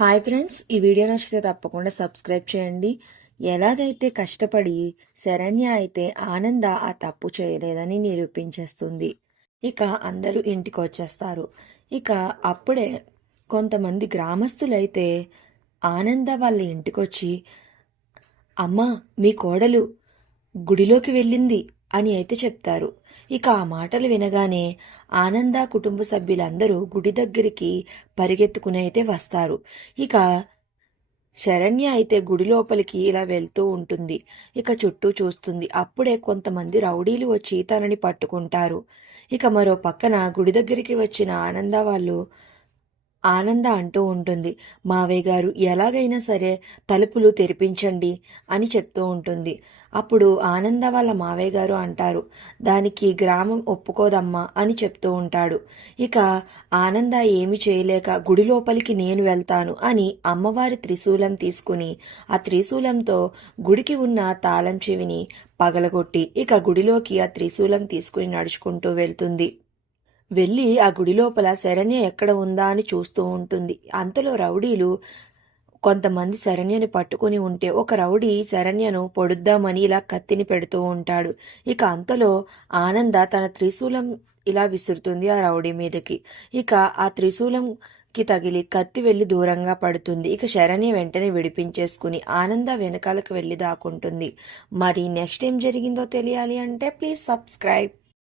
Hi friends ఈ video నచ్చితే తప్పకుండా సబ్స్క్రైబ్ చేయండి. ఎలాగైతే కష్టపడి శరణ్య అయితే ఆనంద ఆ తప్పు చేయలేదని నిరూపించేస్తుంది. ఇక అందరూ ఇంటికి వచ్చేస్తారు. ఇక అప్పుడే కొంతమంది గ్రామస్తులైతే ఆనంద వాళ్ళ ఇంటికొచ్చి అమ్మ మీ కోడలు గుడిలోకి వెళ్ళింది. అని అయితే చెప్తారు. ఇక ఆ మాటలు వినగానే ఆనంద కుటుంబ సభ్యులందరూ గుడి దగ్గరికి పరిగెత్తుకుని అయితే వస్తారు. ఇక శరణ్య అయితే గుడి లోపలికి ఇలా వెళ్తూ ఉంటుంది. ఇక చుట్టూ చూస్తుంది. అప్పుడే కొంతమంది రౌడీలు వచ్చి తనని పట్టుకుంటారు. ఇక మరో పక్కన గుడి దగ్గరికి వచ్చిన ఆనంద వాళ్ళు ఆనంద అంటూ ఉంటుంది. మావయ్య గారు ఎలాగైనా సరే తలుపులు తెరిపించండి అని చెప్తూ ఉంటుంది. అప్పుడు ఆనంద వాళ్ళ మావయ్య గారు అంటారు దానికి గ్రామం ఒప్పుకోదమ్మా అని చెప్తూ ఉంటాడు. ఇక ఆనంద ఏమి చేయలేక గుడి లోపలికి నేను వెళ్తాను అని అమ్మవారి త్రిశూలం తీసుకుని ఆ త్రిశూలంతో గుడికి ఉన్న తాళం చెవిని పగలగొట్టి ఇక గుడిలోకి ఆ త్రిశూలం తీసుకుని నడుచుకుంటూ వెళ్తుంది. వెళ్ళి ఆ గుడి లోపల శరణ్య ఎక్కడ ఉందా అని చూస్తూ ఉంటుంది. అంతలో రౌడీలు కొంతమంది శరణ్యని పట్టుకుని ఉంటే ఒక రౌడీ శరణ్యను పొడుద్దామని ఇలా కత్తిని పెడుతూ ఉంటాడు. ఇక అంతలో ఆనంద తన త్రిశూలం ఇలా విసురుతుంది ఆ రౌడీ మీదకి. ఇక ఆ త్రిశూలం కి తగిలి కత్తి వెళ్ళి దూరంగా పడుతుంది. ఇక శరణ్య వెంటనే విడిపించేసుకుని ఆనంద వెనకాలకు వెళ్ళి దాక్కుంటుంది. మరి నెక్స్ట్ ఏం జరిగిందో తెలియాలి అంటే ప్లీజ్ సబ్స్క్రైబ్.